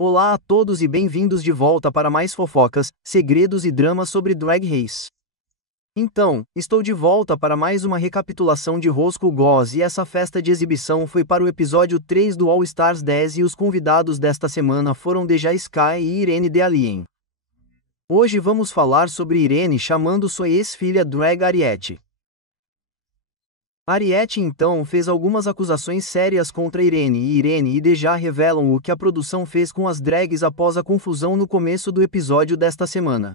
Olá a todos e bem-vindos de volta para mais fofocas, segredos e dramas sobre Drag Race. Então, estou de volta para mais uma recapitulação de Roscoe Goss e essa festa de exibição foi para o episódio 3 do All Stars 10 e os convidados desta semana foram Deja Skye e Irene The Alien. Hoje vamos falar sobre Irene chamando sua ex-filha drag Ariete. Ariete então fez algumas acusações sérias contra Irene e Deja revelam o que a produção fez com as drags após a confusão no começo do episódio desta semana.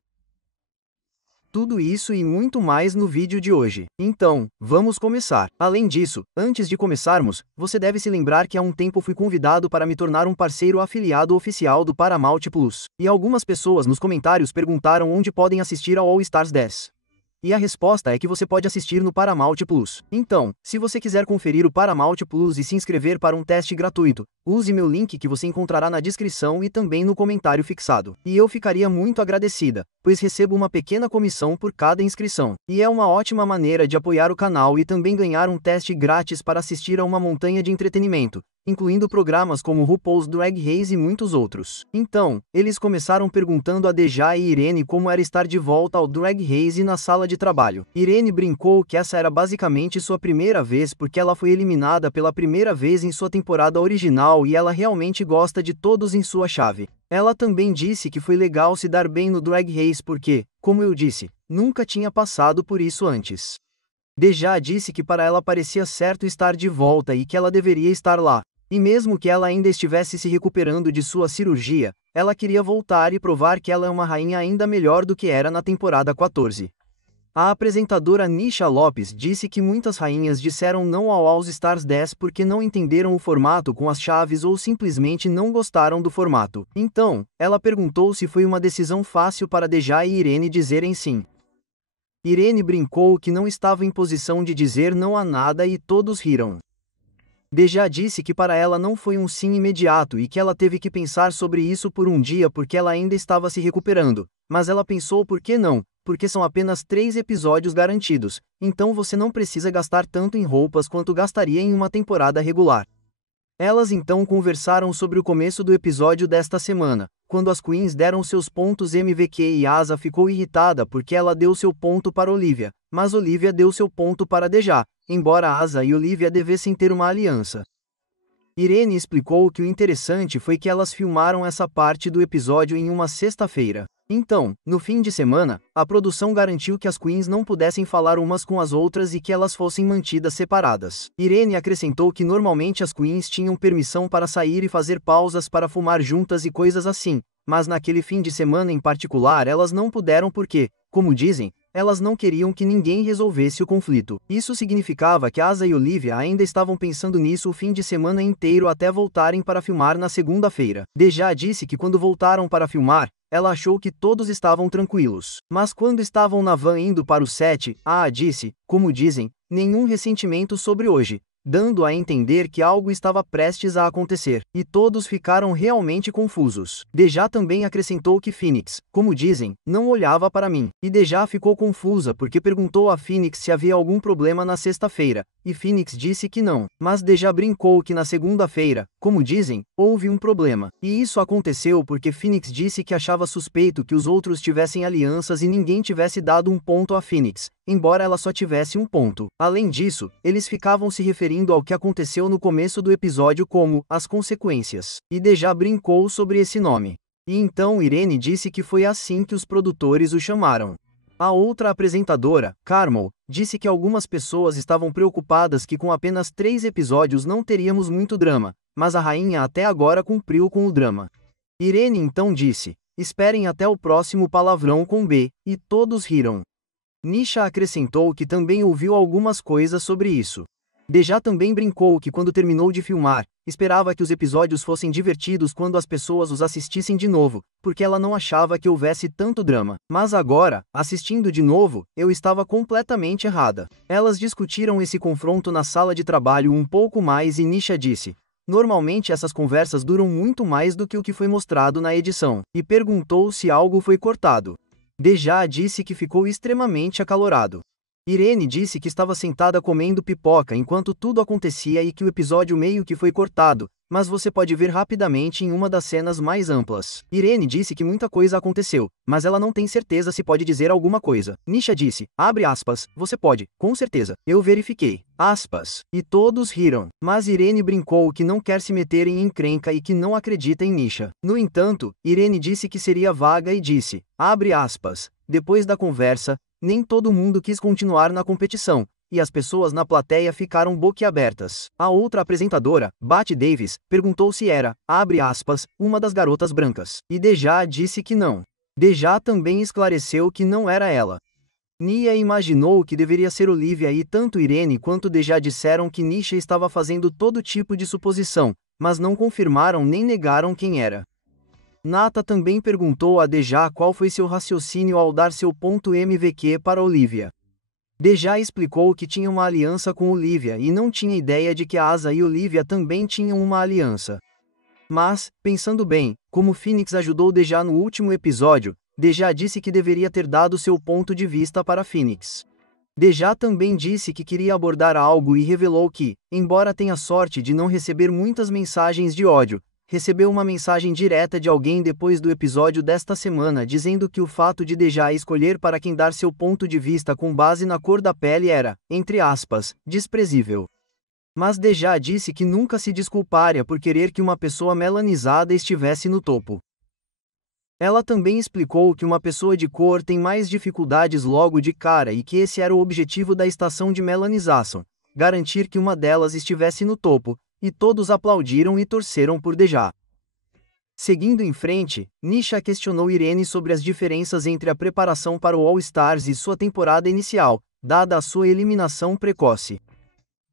Tudo isso e muito mais no vídeo de hoje. Então, vamos começar. Além disso, antes de começarmos, você deve se lembrar que há um tempo fui convidado para me tornar um parceiro afiliado oficial do Paramount Plus. E algumas pessoas nos comentários perguntaram onde podem assistir ao All Stars 10. E a resposta é que você pode assistir no Paramount Plus. Então, se você quiser conferir o Paramount Plus e se inscrever para um teste gratuito, use meu link que você encontrará na descrição e também no comentário fixado. E eu ficaria muito agradecida, pois recebo uma pequena comissão por cada inscrição. E é uma ótima maneira de apoiar o canal e também ganhar um teste grátis para assistir a uma montanha de entretenimento, incluindo programas como RuPaul's Drag Race e muitos outros. Então, eles começaram perguntando a Deja e Irene como era estar de volta ao Drag Race na sala de trabalho. Irene brincou que essa era basicamente sua primeira vez porque ela foi eliminada pela primeira vez em sua temporada original e ela realmente gosta de todos em sua chave. Ela também disse que foi legal se dar bem no Drag Race porque, como eu disse, nunca tinha passado por isso antes. Deja disse que para ela parecia certo estar de volta e que ela deveria estar lá. E mesmo que ela ainda estivesse se recuperando de sua cirurgia, ela queria voltar e provar que ela é uma rainha ainda melhor do que era na temporada 14. A apresentadora Nisha Lopes disse que muitas rainhas disseram não ao All Stars 10 porque não entenderam o formato com as chaves ou simplesmente não gostaram do formato. Então, ela perguntou se foi uma decisão fácil para Deja e Irene dizerem sim. Irene brincou que não estava em posição de dizer não a nada e todos riram. Deja disse que para ela não foi um sim imediato e que ela teve que pensar sobre isso por um dia porque ela ainda estava se recuperando, mas ela pensou por que não, porque são apenas 3 episódios garantidos, então você não precisa gastar tanto em roupas quanto gastaria em uma temporada regular. Elas então conversaram sobre o começo do episódio desta semana, quando as queens deram seus pontos MVQ e Asa ficou irritada porque ela deu seu ponto para Olivia, mas Olivia deu seu ponto para Deja, embora Asa e Olivia devessem ter uma aliança. Irene explicou que o interessante foi que elas filmaram essa parte do episódio em uma sexta-feira. Então, no fim de semana, a produção garantiu que as queens não pudessem falar umas com as outras e que elas fossem mantidas separadas. Irene acrescentou que normalmente as queens tinham permissão para sair e fazer pausas para fumar juntas e coisas assim, mas naquele fim de semana em particular elas não puderam porque, como dizem, elas não queriam que ninguém resolvesse o conflito. Isso significava que Asa e Olivia ainda estavam pensando nisso o fim de semana inteiro até voltarem para filmar na segunda-feira. Deja disse que quando voltaram para filmar, ela achou que todos estavam tranquilos. Mas quando estavam na van indo para o set, disse, como dizem, nenhum ressentimento sobre hoje, dando a entender que algo estava prestes a acontecer, e todos ficaram realmente confusos. Deja também acrescentou que Phoenix, como dizem, não olhava para mim, e Deja ficou confusa porque perguntou a Phoenix se havia algum problema na sexta-feira, e Phoenix disse que não, mas Deja brincou que na segunda-feira, como dizem, houve um problema, e isso aconteceu porque Phoenix disse que achava suspeito que os outros tivessem alianças e ninguém tivesse dado um ponto a Phoenix, embora ela só tivesse um ponto. Além disso, eles ficavam se referindo ao que aconteceu no começo do episódio como as consequências, e Deja brincou sobre esse nome. E então Irene disse que foi assim que os produtores o chamaram. A outra apresentadora, Carmel, disse que algumas pessoas estavam preocupadas que com apenas 3 episódios não teríamos muito drama, mas a rainha até agora cumpriu com o drama. Irene então disse, esperem até o próximo palavrão com B, e todos riram. Nisha acrescentou que também ouviu algumas coisas sobre isso. Deja também brincou que quando terminou de filmar, esperava que os episódios fossem divertidos quando as pessoas os assistissem de novo, porque ela não achava que houvesse tanto drama. Mas agora, assistindo de novo, eu estava completamente errada. Elas discutiram esse confronto na sala de trabalho um pouco mais e Nisha disse, normalmente essas conversas duram muito mais do que o que foi mostrado na edição, e perguntou se algo foi cortado. Deja disse que ficou extremamente acalorado. Irene disse que estava sentada comendo pipoca enquanto tudo acontecia e que o episódio meio que foi cortado, mas você pode ver rapidamente em uma das cenas mais amplas. Irene disse que muita coisa aconteceu, mas ela não tem certeza se pode dizer alguma coisa. Nisha disse, abre aspas, você pode, com certeza, eu verifiquei, aspas, e todos riram. Mas Irene brincou que não quer se meter em encrenca e que não acredita em Nisha. No entanto, Irene disse que seria vaga e disse, abre aspas, depois da conversa, nem todo mundo quis continuar na competição, e as pessoas na plateia ficaram boquiabertas. A outra apresentadora, Bette Davis, perguntou se era, abre aspas, uma das garotas brancas. E Deja disse que não. Deja também esclareceu que não era ela. Nia imaginou que deveria ser Olivia e tanto Irene quanto Deja disseram que Nisha estava fazendo todo tipo de suposição, mas não confirmaram nem negaram quem era. Nata também perguntou a Deja qual foi seu raciocínio ao dar seu ponto MVQ para Olivia. Deja explicou que tinha uma aliança com Olivia e não tinha ideia de que a Asa e Olivia também tinham uma aliança. Mas, pensando bem, como Phoenix ajudou Deja no último episódio, Deja disse que deveria ter dado seu ponto de vista para Phoenix. Deja também disse que queria abordar algo e revelou que, embora tenha sorte de não receber muitas mensagens de ódio, recebeu uma mensagem direta de alguém depois do episódio desta semana dizendo que o fato de Deja escolher para quem dar seu ponto de vista com base na cor da pele era, entre aspas, desprezível. Mas Deja disse que nunca se desculparia por querer que uma pessoa melanizada estivesse no topo. Ela também explicou que uma pessoa de cor tem mais dificuldades logo de cara e que esse era o objetivo da estação de melanização, garantir que uma delas estivesse no topo, e todos aplaudiram e torceram por Deja. Seguindo em frente, Nisha questionou Irene sobre as diferenças entre a preparação para o All Stars e sua temporada inicial, dada a sua eliminação precoce.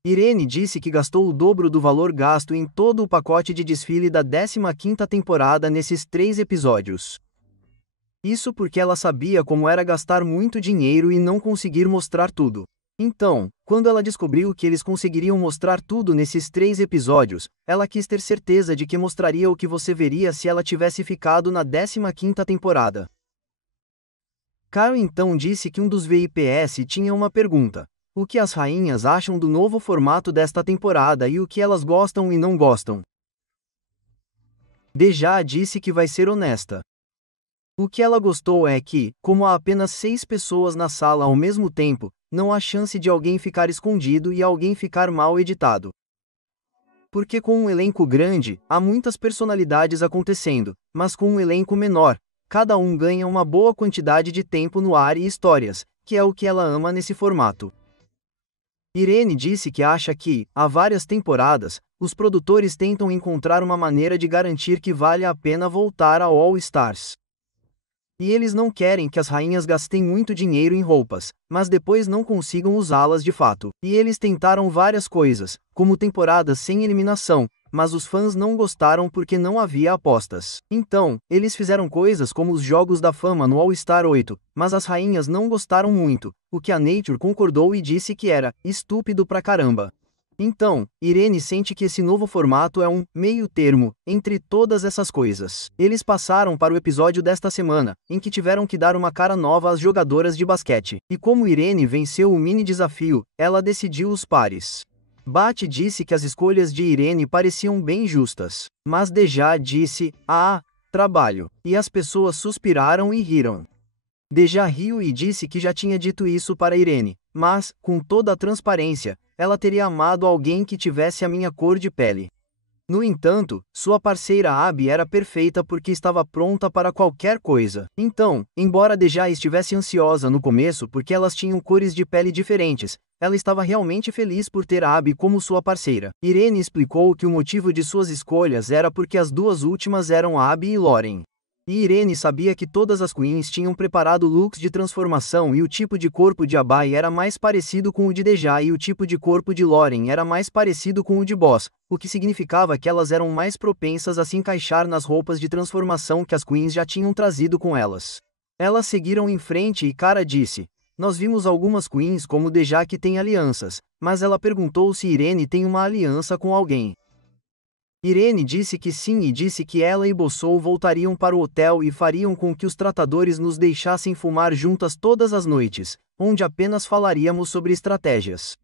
Irene disse que gastou o dobro do valor gasto em todo o pacote de desfile da 15ª temporada nesses 3 episódios. Isso porque ela sabia como era gastar muito dinheiro e não conseguir mostrar tudo. Então, quando ela descobriu que eles conseguiriam mostrar tudo nesses 3 episódios, ela quis ter certeza de que mostraria o que você veria se ela tivesse ficado na 15ª temporada. Kyle então disse que um dos VIPs tinha uma pergunta. O que as rainhas acham do novo formato desta temporada e o que elas gostam e não gostam? Deja disse que vai ser honesta. O que ela gostou é que, como há apenas 6 pessoas na sala ao mesmo tempo, não há chance de alguém ficar escondido e alguém ficar mal editado. Porque com um elenco grande, há muitas personalidades acontecendo, mas com um elenco menor, cada um ganha uma boa quantidade de tempo no ar e histórias, que é o que ela ama nesse formato. Irene disse que acha que, há várias temporadas, os produtores tentam encontrar uma maneira de garantir que vale a pena voltar ao All Stars. E eles não querem que as rainhas gastem muito dinheiro em roupas, mas depois não consigam usá-las de fato. E eles tentaram várias coisas, como temporadas sem eliminação, mas os fãs não gostaram porque não havia apostas. Então, eles fizeram coisas como os Jogos da Fama no All Star 8, mas as rainhas não gostaram muito, o que a Nature concordou e disse que era estúpido pra caramba. Então, Irene sente que esse novo formato é um meio termo entre todas essas coisas. Eles passaram para o episódio desta semana, em que tiveram que dar uma cara nova às jogadoras de basquete. E como Irene venceu o mini desafio, ela decidiu os pares. Bate disse que as escolhas de Irene pareciam bem justas. Mas Deja disse, trabalho. E as pessoas suspiraram e riram. Deja riu e disse que já tinha dito isso para Irene, mas, com toda a transparência, ela teria amado alguém que tivesse a minha cor de pele. No entanto, sua parceira Abby era perfeita porque estava pronta para qualquer coisa. Então, embora Deja estivesse ansiosa no começo porque elas tinham cores de pele diferentes, ela estava realmente feliz por ter Abby como sua parceira. Irene explicou que o motivo de suas escolhas era porque as duas últimas eram Abby e Lauren. E Irene sabia que todas as queens tinham preparado looks de transformação e o tipo de corpo de Abby era mais parecido com o de Deja e o tipo de corpo de Lauren era mais parecido com o de Boss, o que significava que elas eram mais propensas a se encaixar nas roupas de transformação que as queens já tinham trazido com elas. Elas seguiram em frente e Cara disse, nós vimos algumas queens como Deja que tem alianças, mas ela perguntou se Irene tem uma aliança com alguém. Irene disse que sim e disse que ela e Bossou voltariam para o hotel e fariam com que os tratadores nos deixassem fumar juntas todas as noites, onde apenas falaríamos sobre estratégias.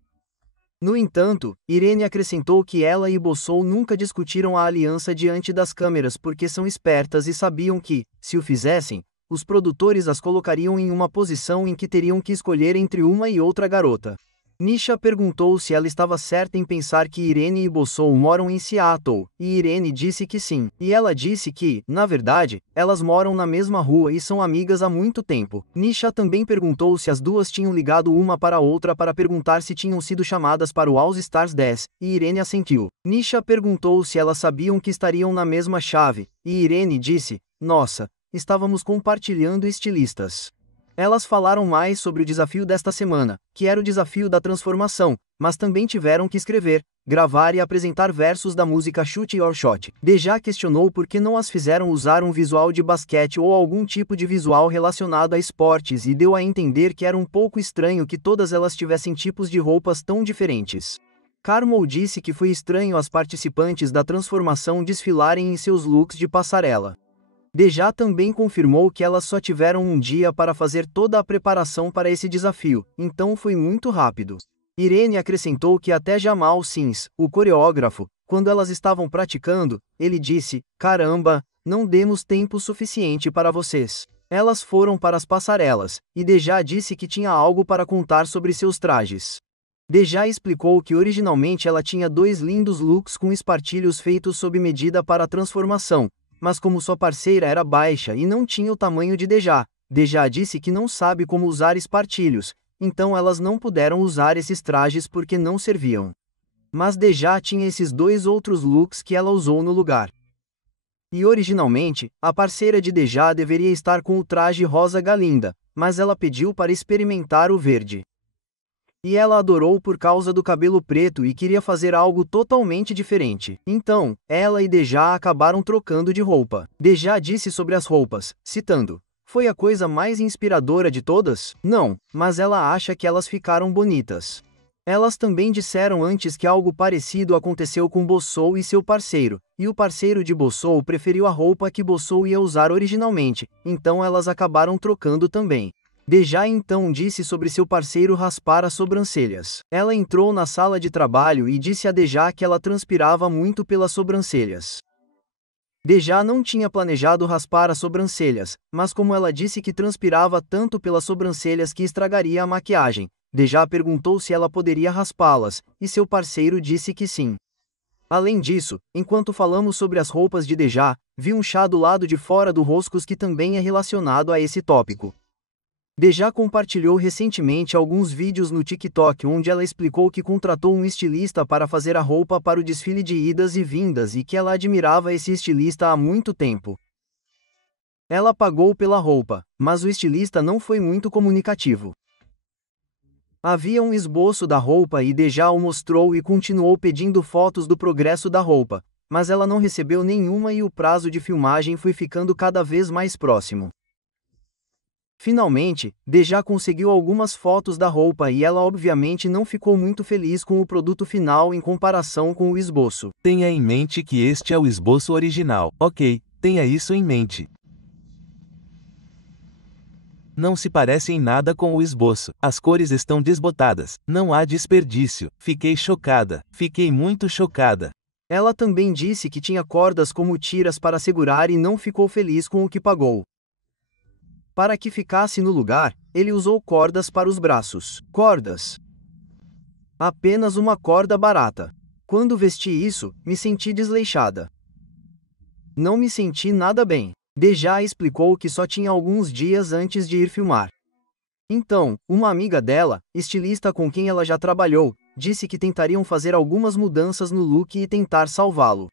No entanto, Irene acrescentou que ela e Bossou nunca discutiram a aliança diante das câmeras porque são espertas e sabiam que, se o fizessem, os produtores as colocariam em uma posição em que teriam que escolher entre uma e outra garota. Nisha perguntou se ela estava certa em pensar que Irene e Bossou moram em Seattle, e Irene disse que sim. E ela disse que, na verdade, elas moram na mesma rua e são amigas há muito tempo. Nisha também perguntou se as duas tinham ligado uma para a outra para perguntar se tinham sido chamadas para o All Stars 10, e Irene assentiu. Nisha perguntou se elas sabiam que estariam na mesma chave, e Irene disse, nossa, estávamos compartilhando estilistas. Elas falaram mais sobre o desafio desta semana, que era o desafio da transformação, mas também tiveram que escrever, gravar e apresentar versos da música Shoot Your Shot. Deja questionou por que não as fizeram usar um visual de basquete ou algum tipo de visual relacionado a esportes e deu a entender que era um pouco estranho que todas elas tivessem tipos de roupas tão diferentes. Carmel disse que foi estranho as participantes da transformação desfilarem em seus looks de passarela. Deja também confirmou que elas só tiveram um dia para fazer toda a preparação para esse desafio, então foi muito rápido. Irene acrescentou que até Jamal Sims, o coreógrafo, quando elas estavam praticando, ele disse, caramba, não demos tempo suficiente para vocês. Elas foram para as passarelas, e Deja disse que tinha algo para contar sobre seus trajes. Deja explicou que originalmente ela tinha 2 lindos looks com espartilhos feitos sob medida para a transformação, mas como sua parceira era baixa e não tinha o tamanho de Deja, Deja disse que não sabe como usar espartilhos, então elas não puderam usar esses trajes porque não serviam. Mas Deja tinha esses 2 outros looks que ela usou no lugar. E originalmente, a parceira de Deja deveria estar com o traje rosa Galinda, mas ela pediu para experimentar o verde. E ela adorou por causa do cabelo preto e queria fazer algo totalmente diferente. Então, ela e Deja acabaram trocando de roupa. Deja disse sobre as roupas, citando, foi a coisa mais inspiradora de todas? Não, mas ela acha que elas ficaram bonitas. Elas também disseram antes que algo parecido aconteceu com Bossou e seu parceiro, e o parceiro de Bossou preferiu a roupa que Bossou ia usar originalmente, então elas acabaram trocando também. Deja então disse sobre seu parceiro raspar as sobrancelhas. Ela entrou na sala de trabalho e disse a Deja que ela transpirava muito pelas sobrancelhas. Deja não tinha planejado raspar as sobrancelhas, mas como ela disse que transpirava tanto pelas sobrancelhas que estragaria a maquiagem, Deja perguntou se ela poderia raspá-las, e seu parceiro disse que sim. Além disso, enquanto falamos sobre as roupas de Deja, vi um chá do lado de fora do Roscos que também é relacionado a esse tópico. Deja compartilhou recentemente alguns vídeos no TikTok onde ela explicou que contratou um estilista para fazer a roupa para o desfile de idas e vindas e que ela admirava esse estilista há muito tempo. Ela pagou pela roupa, mas o estilista não foi muito comunicativo. Havia um esboço da roupa e Deja o mostrou e continuou pedindo fotos do progresso da roupa, mas ela não recebeu nenhuma e o prazo de filmagem foi ficando cada vez mais próximo. Finalmente, Deja conseguiu algumas fotos da roupa e ela obviamente não ficou muito feliz com o produto final em comparação com o esboço. Tenha em mente que este é o esboço original, ok? Tenha isso em mente. Não se parece em nada com o esboço. As cores estão desbotadas. Não há desperdício. Fiquei chocada. Fiquei muito chocada. Ela também disse que tinha cordas como tiras para segurar e não ficou feliz com o que pagou. Para que ficasse no lugar, ele usou cordas para os braços. Cordas. Apenas uma corda barata. Quando vesti isso, me senti desleixada. Não me senti nada bem. Deja explicou que só tinha alguns dias antes de ir filmar. Então, uma amiga dela, estilista com quem ela já trabalhou, disse que tentariam fazer algumas mudanças no look e tentar salvá-lo.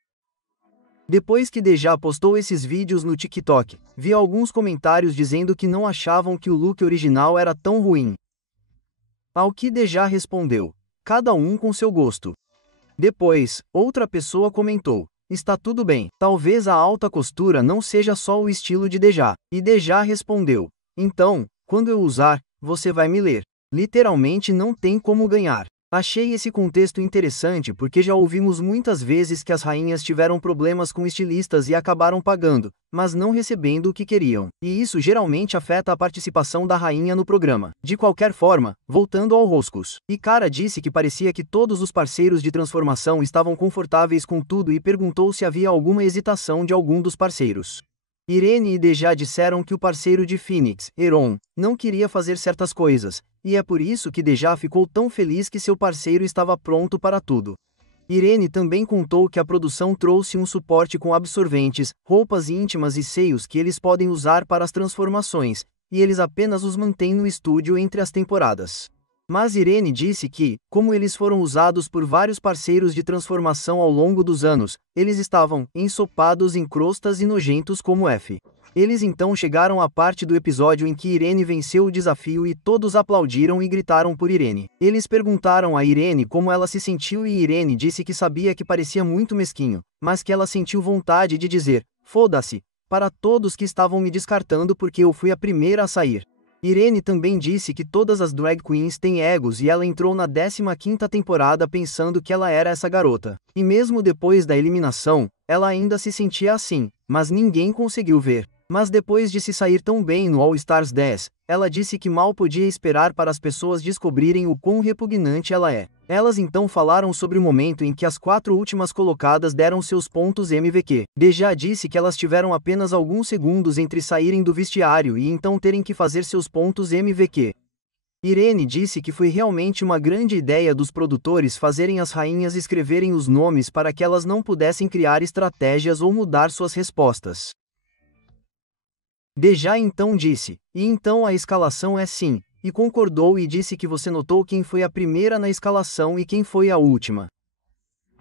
Depois que Deja postou esses vídeos no TikTok, vi alguns comentários dizendo que não achavam que o look original era tão ruim. Ao que Deja respondeu, cada um com seu gosto. Depois, outra pessoa comentou, está tudo bem, talvez a alta costura não seja só o estilo de Deja. E Deja respondeu, então, quando eu usar, você vai me ler. Literalmente não tem como ganhar. Achei esse contexto interessante porque já ouvimos muitas vezes que as rainhas tiveram problemas com estilistas e acabaram pagando, mas não recebendo o que queriam. E isso geralmente afeta a participação da rainha no programa. De qualquer forma, voltando ao Roscos. E Cara disse que parecia que todos os parceiros de transformação estavam confortáveis com tudo e perguntou se havia alguma hesitação de algum dos parceiros. Irene e Deja disseram que o parceiro de Phoenix, Heron, não queria fazer certas coisas, e é por isso que Deja ficou tão feliz que seu parceiro estava pronto para tudo. Irene também contou que a produção trouxe um suporte com absorventes, roupas íntimas e seios que eles podem usar para as transformações, e eles apenas os mantêm no estúdio entre as temporadas. Mas Irene disse que, como eles foram usados por vários parceiros de transformação ao longo dos anos, eles estavam ensopados em crostas e nojentos como F. Eles então chegaram à parte do episódio em que Irene venceu o desafio e todos aplaudiram e gritaram por Irene. Eles perguntaram a Irene como ela se sentiu e Irene disse que sabia que parecia muito mesquinho, mas que ela sentiu vontade de dizer, foda-se, para todos que estavam me descartando porque eu fui a primeira a sair. Irene também disse que todas as drag queens têm egos e ela entrou na 15ª temporada pensando que ela era essa garota. E mesmo depois da eliminação, ela ainda se sentia assim, mas ninguém conseguiu ver. Mas depois de se sair tão bem no All Stars 10, ela disse que mal podia esperar para as pessoas descobrirem o quão repugnante ela é. Elas então falaram sobre o momento em que as 4 últimas colocadas deram seus pontos MVQ. Deja disse que elas tiveram apenas alguns segundos entre saírem do vestiário e então terem que fazer seus pontos MVQ. Irene disse que foi realmente uma grande ideia dos produtores fazerem as rainhas escreverem os nomes para que elas não pudessem criar estratégias ou mudar suas respostas. Deja então disse, e então a escalação é sim, e concordou e disse que você notou quem foi a primeira na escalação e quem foi a última.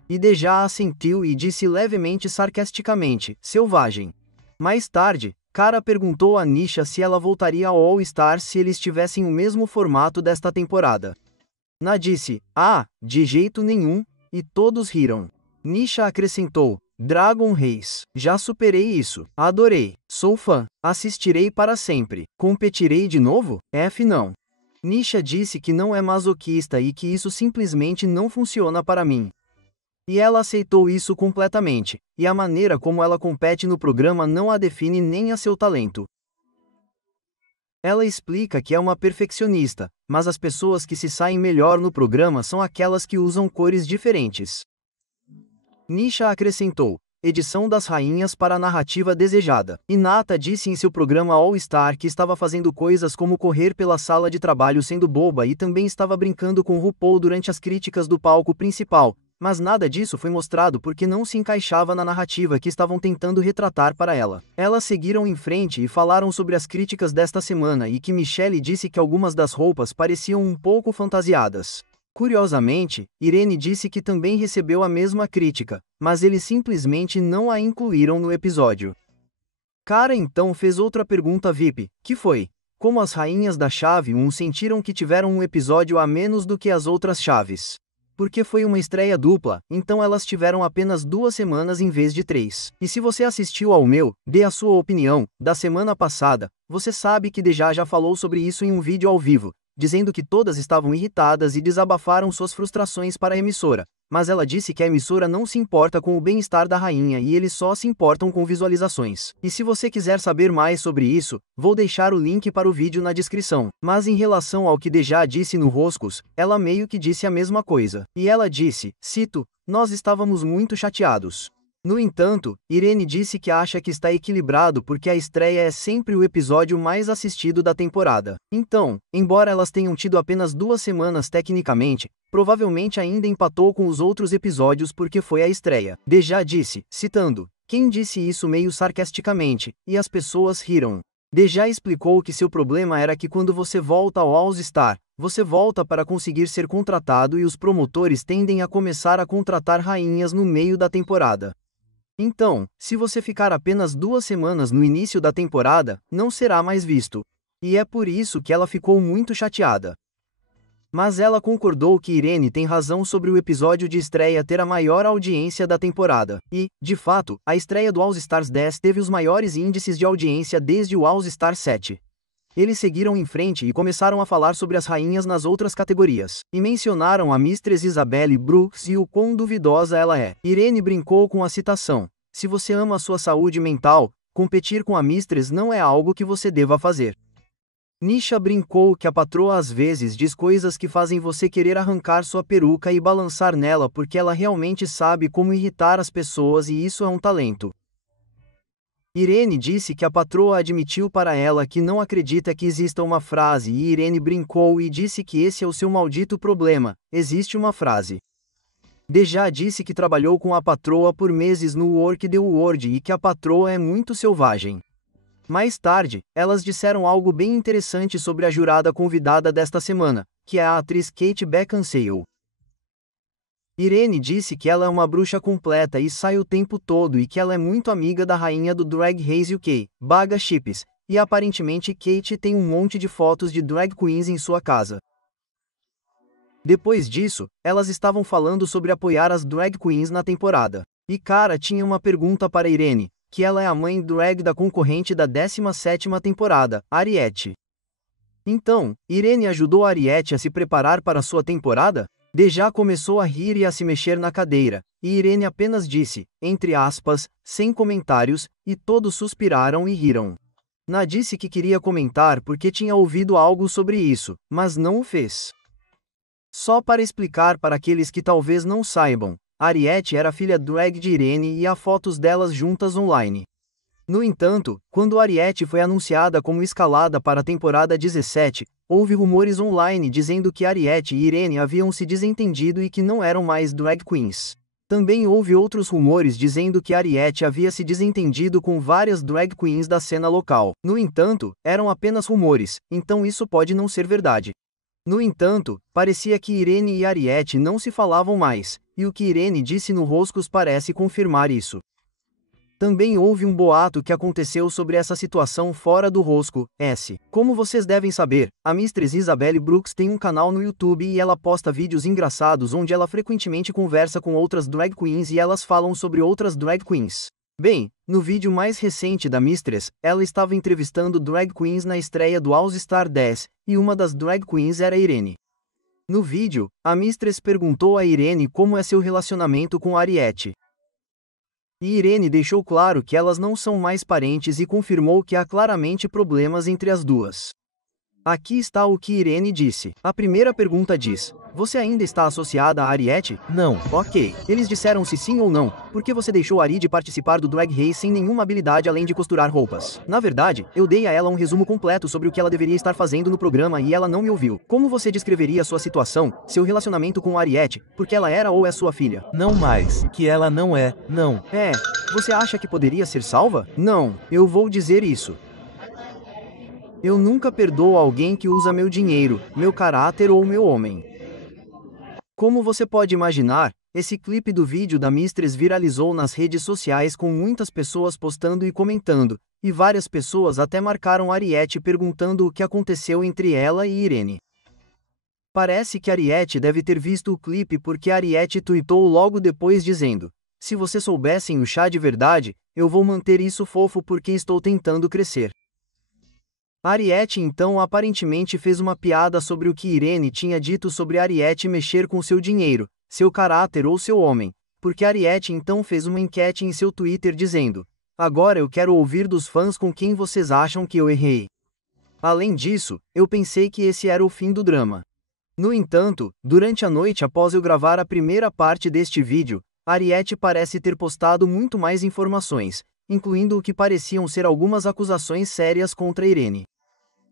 E Deja assentiu e disse levemente sarcasticamente, selvagem. Mais tarde, Cara perguntou a Nisha se ela voltaria ao All Star se eles tivessem o mesmo formato desta temporada. Na disse, de jeito nenhum, e todos riram. Nisha acrescentou, Dragon Race. Já superei isso. Adorei. Sou fã. Assistirei para sempre. Competirei de novo? F não. Nisha disse que não é masoquista e que isso simplesmente não funciona para mim. E ela aceitou isso completamente, e a maneira como ela compete no programa não a define nem a seu talento. Ela explica que é uma perfeccionista, mas as pessoas que se saem melhor no programa são aquelas que usam cores diferentes. Nisha acrescentou, edição das rainhas para a narrativa desejada. Hinata disse em seu programa All Star que estava fazendo coisas como correr pela sala de trabalho sendo boba e também estava brincando com RuPaul durante as críticas do palco principal, mas nada disso foi mostrado porque não se encaixava na narrativa que estavam tentando retratar para ela. Elas seguiram em frente e falaram sobre as críticas desta semana e que Michelle disse que algumas das roupas pareciam um pouco fantasiadas. Curiosamente, Irene disse que também recebeu a mesma crítica, mas eles simplesmente não a incluíram no episódio. Cara então fez outra pergunta VIP, que foi: como as rainhas da chave 1 sentiram que tiveram um episódio a menos do que as outras chaves? Porque foi uma estreia dupla, então elas tiveram apenas 2 semanas em vez de 3. E se você assistiu ao meu, dê a sua opinião, da semana passada, você sabe que Deja já falou sobre isso em um vídeo ao vivo, dizendo que todas estavam irritadas e desabafaram suas frustrações para a emissora, mas ela disse que a emissora não se importa com o bem-estar da rainha e eles só se importam com visualizações. E se você quiser saber mais sobre isso, vou deixar o link para o vídeo na descrição. Mas em relação ao que Deja disse no Roscos, ela meio que disse a mesma coisa. E ela disse, cito, nós estávamos muito chateados. No entanto, Irene disse que acha que está equilibrado porque a estreia é sempre o episódio mais assistido da temporada. Então, embora elas tenham tido apenas 2 semanas tecnicamente, provavelmente ainda empatou com os outros episódios porque foi a estreia. Deja disse, citando, quem disse isso meio sarcasticamente, e as pessoas riram. Deja explicou que seu problema era que quando você volta ao All Star, você volta para conseguir ser contratado e os promotores tendem a começar a contratar rainhas no meio da temporada. Então, se você ficar apenas 2 semanas no início da temporada, não será mais visto. E é por isso que ela ficou muito chateada. Mas ela concordou que Irene tem razão sobre o episódio de estreia ter a maior audiência da temporada. E, de fato, a estreia do All Stars 10 teve os maiores índices de audiência desde o All Stars 7. Eles seguiram em frente e começaram a falar sobre as rainhas nas outras categorias, e mencionaram a Mistress Isabelle Brooks e o quão duvidosa ela é. Irene brincou com a citação: se você ama a sua saúde mental, competir com a Mistress não é algo que você deva fazer. Nisha brincou que a patroa às vezes diz coisas que fazem você querer arrancar sua peruca e balançar nela porque ela realmente sabe como irritar as pessoas e isso é um talento. Irene disse que a patroa admitiu para ela que não acredita que exista uma frase e Irene brincou e disse que esse é o seu maldito problema, existe uma frase. Deja disse que trabalhou com a patroa por meses no Work the World e que a patroa é muito selvagem. Mais tarde, elas disseram algo bem interessante sobre a jurada convidada desta semana, que é a atriz Kate Beckinsale. Irene disse que ela é uma bruxa completa e sai o tempo todo e que ela é muito amiga da rainha do Drag Race UK, Baga Chips, e aparentemente Kate tem um monte de fotos de drag queens em sua casa. Depois disso, elas estavam falando sobre apoiar as drag queens na temporada. E Cara tinha uma pergunta para Irene, que ela é a mãe drag da concorrente da 17ª temporada, Ariete. Então, Irene ajudou a Ariete a se preparar para sua temporada? Deja começou a rir e a se mexer na cadeira, e Irene apenas disse, entre aspas, sem comentários, e todos suspiraram e riram. Na disse que queria comentar porque tinha ouvido algo sobre isso, mas não o fez. Só para explicar para aqueles que talvez não saibam, Ariete era filha drag de Irene e há fotos delas juntas online. No entanto, quando Ariete foi anunciada como escalada para a temporada 17, houve rumores online dizendo que Ariete e Irene haviam se desentendido e que não eram mais drag queens. Também houve outros rumores dizendo que Ariete havia se desentendido com várias drag queens da cena local. No entanto, eram apenas rumores, então isso pode não ser verdade. No entanto, parecia que Irene e Ariete não se falavam mais, e o que Irene disse no Roscos parece confirmar isso. Também houve um boato que aconteceu sobre essa situação fora do Rosco. Como vocês devem saber, a Mistress Isabelle Brooks tem um canal no YouTube e ela posta vídeos engraçados onde ela frequentemente conversa com outras drag queens e elas falam sobre outras drag queens. Bem, no vídeo mais recente da Mistress, ela estava entrevistando drag queens na estreia do All Star 10, e uma das drag queens era Irene. No vídeo, a Mistress perguntou a Irene como é seu relacionamento com Ariete. E Irene deixou claro que elas não são mais parentes e confirmou que há claramente problemas entre as duas. Aqui está o que Irene disse. A primeira pergunta diz: você ainda está associada a Ariete? Não. Ok. Eles disseram se sim ou não. Por que você deixou Ari de participar do Drag Race sem nenhuma habilidade além de costurar roupas? Na verdade, eu dei a ela um resumo completo sobre o que ela deveria estar fazendo no programa e ela não me ouviu. Como você descreveria sua situação, seu relacionamento com Ariete, porque ela era ou é sua filha? Não mais, que ela não é, não. Você acha que poderia ser salva? Não, eu vou dizer isso. Eu nunca perdoo alguém que usa meu dinheiro, meu caráter ou meu homem. Como você pode imaginar, esse clipe do vídeo da Mistress viralizou nas redes sociais com muitas pessoas postando e comentando, e várias pessoas até marcaram Ariete perguntando o que aconteceu entre ela e Irene. Parece que Ariete deve ter visto o clipe porque Ariete tweetou logo depois dizendo: se você soubessem o chá de verdade, eu vou manter isso fofo porque estou tentando crescer. Ariete então aparentemente fez uma piada sobre o que Irene tinha dito sobre Ariete mexer com seu dinheiro, seu caráter ou seu homem, porque Ariete então fez uma enquete em seu Twitter dizendo: agora eu quero ouvir dos fãs com quem vocês acham que eu errei. Além disso, eu pensei que esse era o fim do drama. No entanto, durante a noite após eu gravar a primeira parte deste vídeo, Ariete parece ter postado muito mais informações, incluindo o que pareciam ser algumas acusações sérias contra Irene.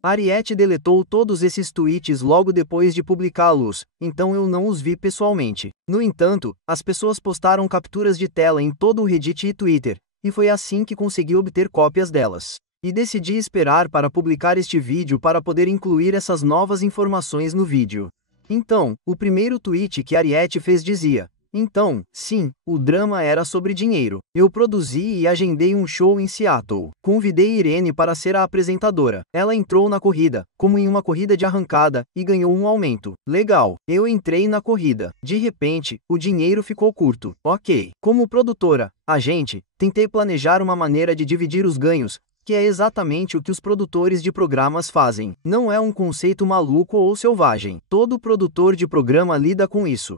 Ariete deletou todos esses tweets logo depois de publicá-los, então eu não os vi pessoalmente. No entanto, as pessoas postaram capturas de tela em todo o Reddit e Twitter, e foi assim que consegui obter cópias delas. E decidi esperar para publicar este vídeo para poder incluir essas novas informações no vídeo. Então, o primeiro tweet que Ariete fez dizia: então, sim, o drama era sobre dinheiro. Eu produzi e agendei um show em Seattle. Convidei Irene para ser a apresentadora. Ela entrou na corrida, como em uma corrida de arrancada, e ganhou um aumento. Legal. Eu entrei na corrida. De repente, o dinheiro ficou curto. Ok. Como produtora, agente, tentei planejar uma maneira de dividir os ganhos, Que é exatamente o que os produtores de programas fazem. Não é um conceito maluco ou selvagem. Todo produtor de programa lida com isso.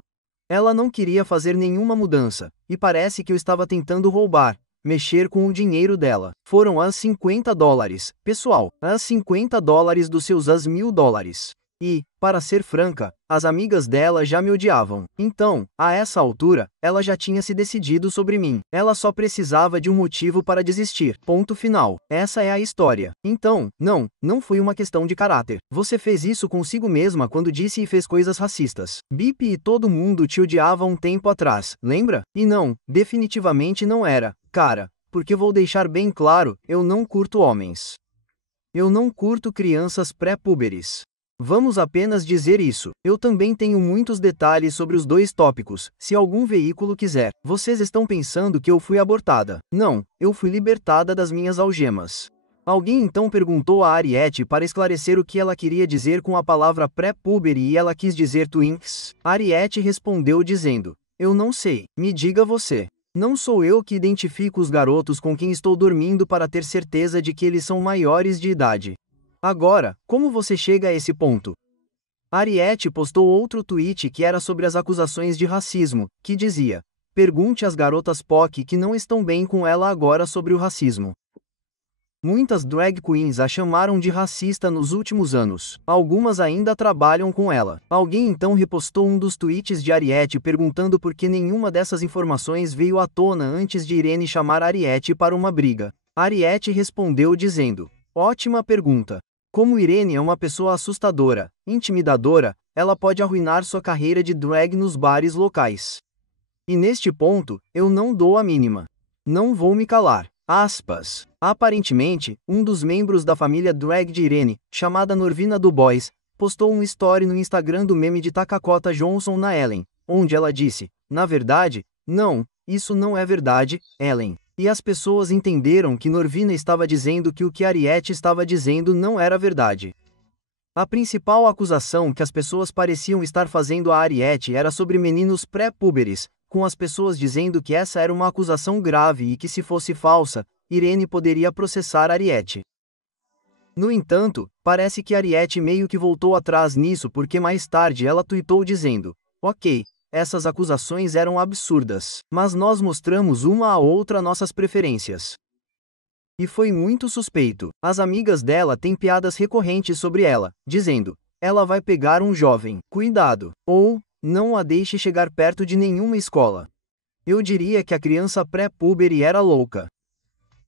Ela não queria fazer nenhuma mudança, e parece que eu estava tentando roubar, mexer com o dinheiro dela. Foram as $50. Pessoal, as $50 dos seus $1.000. E, para ser franca, as amigas dela já me odiavam. Então, a essa altura, ela já tinha se decidido sobre mim. Ela só precisava de um motivo para desistir. Ponto final. Essa é a história. Então, não foi uma questão de caráter. Você fez isso consigo mesma quando disse e fez coisas racistas. Bip e todo mundo te odiava um tempo atrás, lembra? E não, definitivamente não era, cara, porque vou deixar bem claro, eu não curto homens. Eu não curto crianças pré-púberes. Vamos apenas dizer isso. Eu também tenho muitos detalhes sobre os dois tópicos, se algum veículo quiser. Vocês estão pensando que eu fui abortada. Não, eu fui libertada das minhas algemas. Alguém então perguntou a Ariete para esclarecer o que ela queria dizer com a palavra pré-púber e ela quis dizer twinks. Ariete respondeu dizendo: eu não sei, me diga você. Não sou eu que identifico os garotos com quem estou dormindo para ter certeza de que eles são maiores de idade. Agora, como você chega a esse ponto? Ariete postou outro tweet que era sobre as acusações de racismo, que dizia: pergunte às garotas POC que não estão bem com ela agora sobre o racismo. Muitas drag queens a chamaram de racista nos últimos anos. Algumas ainda trabalham com ela. Alguém então repostou um dos tweets de Ariete perguntando por que nenhuma dessas informações veio à tona antes de Irene chamar Ariete para uma briga. Ariete respondeu dizendo: ótima pergunta. Como Irene é uma pessoa assustadora, intimidadora, ela pode arruinar sua carreira de drag nos bares locais. E neste ponto, eu não dou a mínima. Não vou me calar. Aspas. Aparentemente, um dos membros da família drag de Irene, chamada Norvina do Boys, postou um story no Instagram do meme de Takakota Johnson na Ellen, onde ela disse: na verdade, não, isso não é verdade, Ellen. E as pessoas entenderam que Norvina estava dizendo que o que Ariete estava dizendo não era verdade. A principal acusação que as pessoas pareciam estar fazendo a Ariete era sobre meninos pré-púberes, com as pessoas dizendo que essa era uma acusação grave e que se fosse falsa, Irene poderia processar Ariete. No entanto, parece que Ariete meio que voltou atrás nisso porque mais tarde ela tuitou dizendo: ok, essas acusações eram absurdas, mas nós mostramos uma a outra nossas preferências. E foi muito suspeito. As amigas dela têm piadas recorrentes sobre ela, dizendo: ela vai pegar um jovem, cuidado, ou não a deixe chegar perto de nenhuma escola. Eu diria que a criança pré-puber era louca.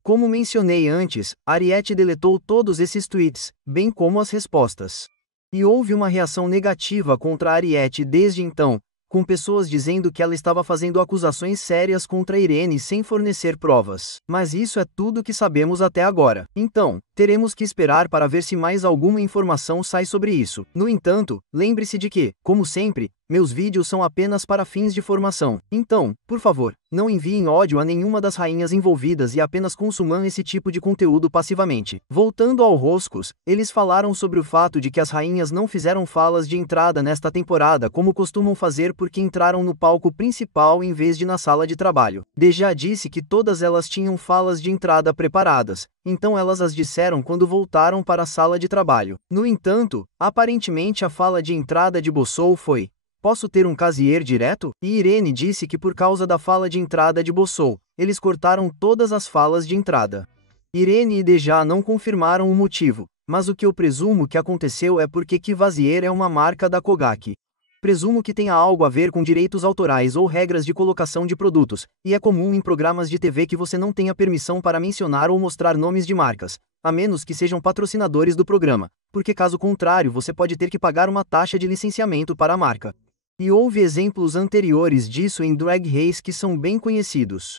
Como mencionei antes, Ariete deletou todos esses tweets, bem como as respostas. E houve uma reação negativa contra Ariete desde então, com pessoas dizendo que ela estava fazendo acusações sérias contra Irene sem fornecer provas. Mas isso é tudo que sabemos até agora. Então, teremos que esperar para ver se mais alguma informação sai sobre isso. No entanto, lembre-se de que, como sempre, meus vídeos são apenas para fins de formação. Então, por favor, não enviem ódio a nenhuma das rainhas envolvidas e apenas consumam esse tipo de conteúdo passivamente. Voltando ao Roscos, eles falaram sobre o fato de que as rainhas não fizeram falas de entrada nesta temporada como costumam fazer porque entraram no palco principal em vez de na sala de trabalho. Deja disse que todas elas tinham falas de entrada preparadas, então elas as disseram quando voltaram para a sala de trabalho. No entanto, aparentemente a fala de entrada de Bossou foi: posso ter um casier direto? E Irene disse que por causa da fala de entrada de Bossou, eles cortaram todas as falas de entrada. Irene e Deja não confirmaram o motivo, mas o que eu presumo que aconteceu é porque Cavalier é uma marca da Kogak. Presumo que tenha algo a ver com direitos autorais ou regras de colocação de produtos, e é comum em programas de TV que você não tenha permissão para mencionar ou mostrar nomes de marcas, a menos que sejam patrocinadores do programa, porque caso contrário você pode ter que pagar uma taxa de licenciamento para a marca. E houve exemplos anteriores disso em Drag Race que são bem conhecidos.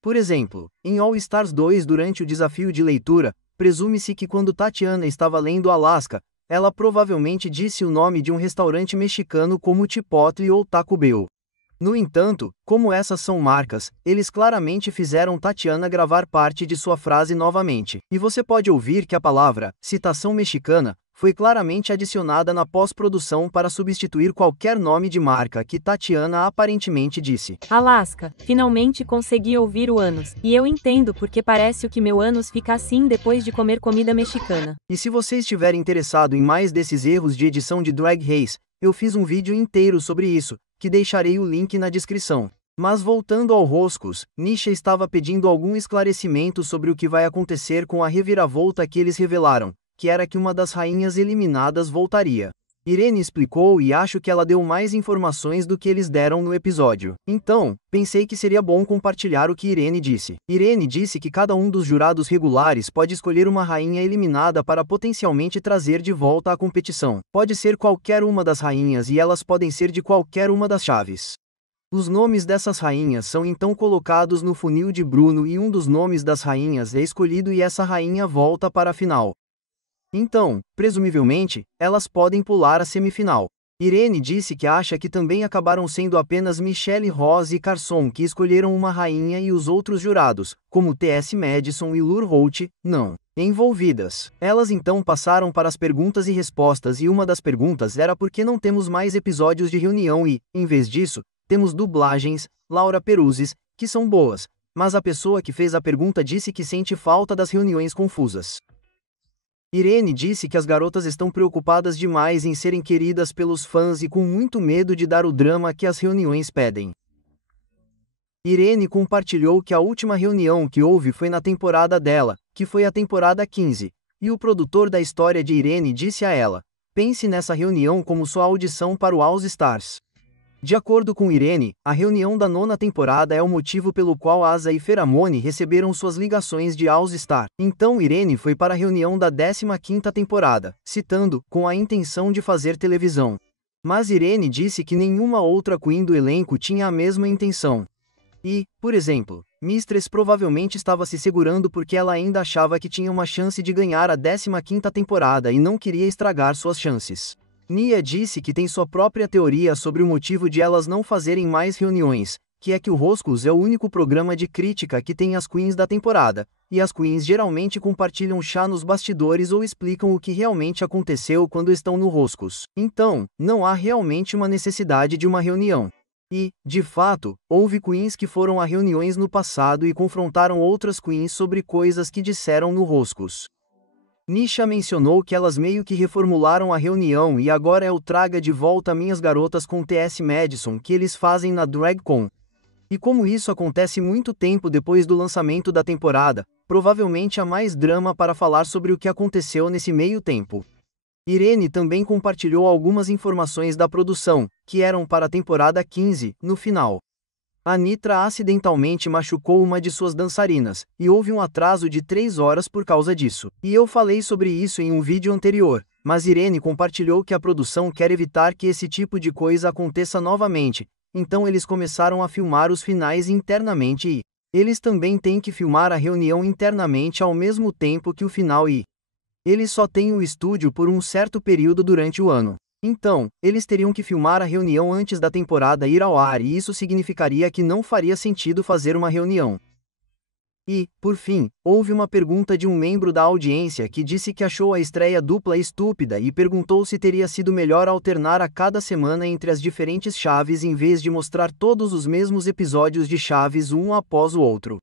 Por exemplo, em All Stars 2 durante o desafio de leitura, presume-se que quando Tatiana estava lendo Alaska, ela provavelmente disse o nome de um restaurante mexicano como Chipotle ou Taco Bell. No entanto, como essas são marcas, eles claramente fizeram Tatiana gravar parte de sua frase novamente. E você pode ouvir que a palavra, citação mexicana, foi claramente adicionada na pós-produção para substituir qualquer nome de marca que Tatiana aparentemente disse. Alaska, finalmente consegui ouvir o ânus. E eu entendo porque parece que meu ânus fica assim depois de comer comida mexicana. E se você estiver interessado em mais desses erros de edição de Drag Race, eu fiz um vídeo inteiro sobre isso, que deixarei o link na descrição. Mas voltando ao Roscos, Nisha estava pedindo algum esclarecimento sobre o que vai acontecer com a reviravolta que eles revelaram, que era que uma das rainhas eliminadas voltaria. Irene explicou e acho que ela deu mais informações do que eles deram no episódio. Então, pensei que seria bom compartilhar o que Irene disse. Irene disse que cada um dos jurados regulares pode escolher uma rainha eliminada para potencialmente trazer de volta à competição. Pode ser qualquer uma das rainhas e elas podem ser de qualquer uma das chaves. Os nomes dessas rainhas são então colocados no funil de Bruno e um dos nomes das rainhas é escolhido e essa rainha volta para a final. Então, presumivelmente, elas podem pular a semifinal. Irene disse que acha que também acabaram sendo apenas Michelle Rose e Carson que escolheram uma rainha e os outros jurados, como T.S. Madison e Lur Holt, não envolvidas. Elas então passaram para as perguntas e respostas e uma das perguntas era por que não temos mais episódios de reunião e, em vez disso, temos dublagens, Laura Peruzes, que são boas, mas a pessoa que fez a pergunta disse que sente falta das reuniões confusas. Irene disse que as garotas estão preocupadas demais em serem queridas pelos fãs e com muito medo de dar o drama que as reuniões pedem. Irene compartilhou que a última reunião que houve foi na temporada dela, que foi a temporada 15, e o produtor da história de Irene disse a ela: pense nessa reunião como sua audição para o All Stars. De acordo com Irene, a reunião da 9ª temporada é o motivo pelo qual Asa e Pheromone receberam suas ligações de All Star. Então Irene foi para a reunião da 15ª temporada, citando, com a intenção de fazer televisão. Mas Irene disse que nenhuma outra queen do elenco tinha a mesma intenção. E, por exemplo, Mistress provavelmente estava se segurando porque ela ainda achava que tinha uma chance de ganhar a 15ª temporada e não queria estragar suas chances. Nia disse que tem sua própria teoria sobre o motivo de elas não fazerem mais reuniões, que é que o Roscos é o único programa de crítica que tem as queens da temporada, e as queens geralmente compartilham chá nos bastidores ou explicam o que realmente aconteceu quando estão no Roscos. Então, não há realmente uma necessidade de uma reunião. E, de fato, houve queens que foram a reuniões no passado e confrontaram outras queens sobre coisas que disseram no Roscos. Nisha mencionou que elas meio que reformularam a reunião e agora é o Traga de Volta Minhas Garotas com T.S. Madison que eles fazem na DragCon. E como isso acontece muito tempo depois do lançamento da temporada, provavelmente há mais drama para falar sobre o que aconteceu nesse meio tempo. Irene também compartilhou algumas informações da produção, que eram para a temporada 15, no final. A Nitra acidentalmente machucou uma de suas dançarinas, e houve um atraso de 3 horas por causa disso. E eu falei sobre isso em um vídeo anterior, mas Irene compartilhou que a produção quer evitar que esse tipo de coisa aconteça novamente, então eles começaram a filmar os finais internamente e eles também têm que filmar a reunião internamente ao mesmo tempo que o final e eles só têm o estúdio por um certo período durante o ano. Então, eles teriam que filmar a reunião antes da temporada ir ao ar e isso significaria que não faria sentido fazer uma reunião. E, por fim, houve uma pergunta de um membro da audiência que disse que achou a estreia dupla estúpida e perguntou se teria sido melhor alternar a cada semana entre as diferentes chaves em vez de mostrar todos os mesmos episódios de chaves um após o outro.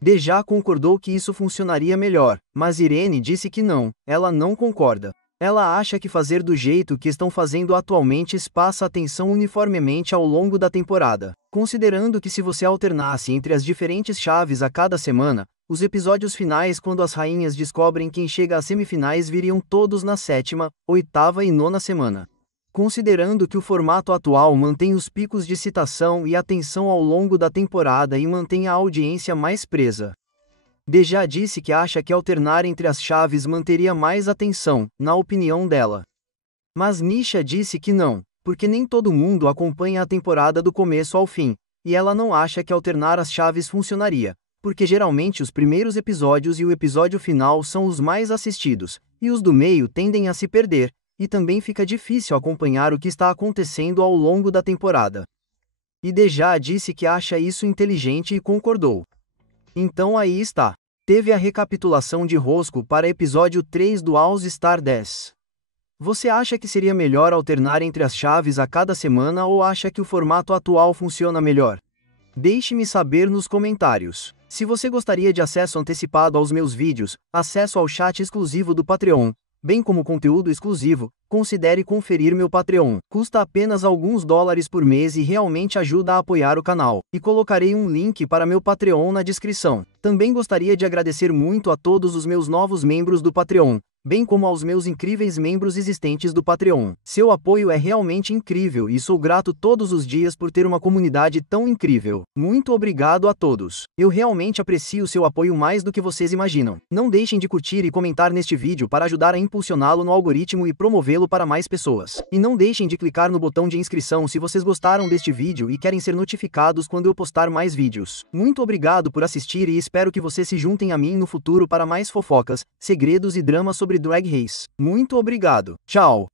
Deja concordou que isso funcionaria melhor, mas Irene disse que não, ela não concorda. Ela acha que fazer do jeito que estão fazendo atualmente passa a atenção uniformemente ao longo da temporada. Considerando que se você alternasse entre as diferentes chaves a cada semana, os episódios finais quando as rainhas descobrem quem chega às semifinais viriam todos na 7ª, 8ª e 9ª semana. Considerando que o formato atual mantém os picos de citação e atenção ao longo da temporada e mantém a audiência mais presa. Deja disse que acha que alternar entre as chaves manteria mais atenção, na opinião dela. Mas Nisha disse que não, porque nem todo mundo acompanha a temporada do começo ao fim, e ela não acha que alternar as chaves funcionaria, porque geralmente os primeiros episódios e o episódio final são os mais assistidos, e os do meio tendem a se perder, e também fica difícil acompanhar o que está acontecendo ao longo da temporada. E Deja disse que acha isso inteligente e concordou. Então aí está. Teve a recapitulação de Rosco para episódio 3 do All Star 10. Você acha que seria melhor alternar entre as chaves a cada semana ou acha que o formato atual funciona melhor? Deixe-me saber nos comentários. Se você gostaria de acesso antecipado aos meus vídeos, acesso ao chat exclusivo do Patreon, bem como conteúdo exclusivo, considere conferir meu Patreon. Custa apenas alguns dólares por mês e realmente ajuda a apoiar o canal. E colocarei um link para meu Patreon na descrição. Também gostaria de agradecer muito a todos os meus novos membros do Patreon, bem como aos meus incríveis membros existentes do Patreon. Seu apoio é realmente incrível e sou grato todos os dias por ter uma comunidade tão incrível. Muito obrigado a todos. Eu realmente aprecio seu apoio mais do que vocês imaginam. Não deixem de curtir e comentar neste vídeo para ajudar a impulsioná-lo no algoritmo e promovê-lo para mais pessoas. E não deixem de clicar no botão de inscrição se vocês gostaram deste vídeo e querem ser notificados quando eu postar mais vídeos. Muito obrigado por assistir e espero que vocês se juntem a mim no futuro para mais fofocas, segredos e dramas sobre Drag Race. Muito obrigado. Tchau.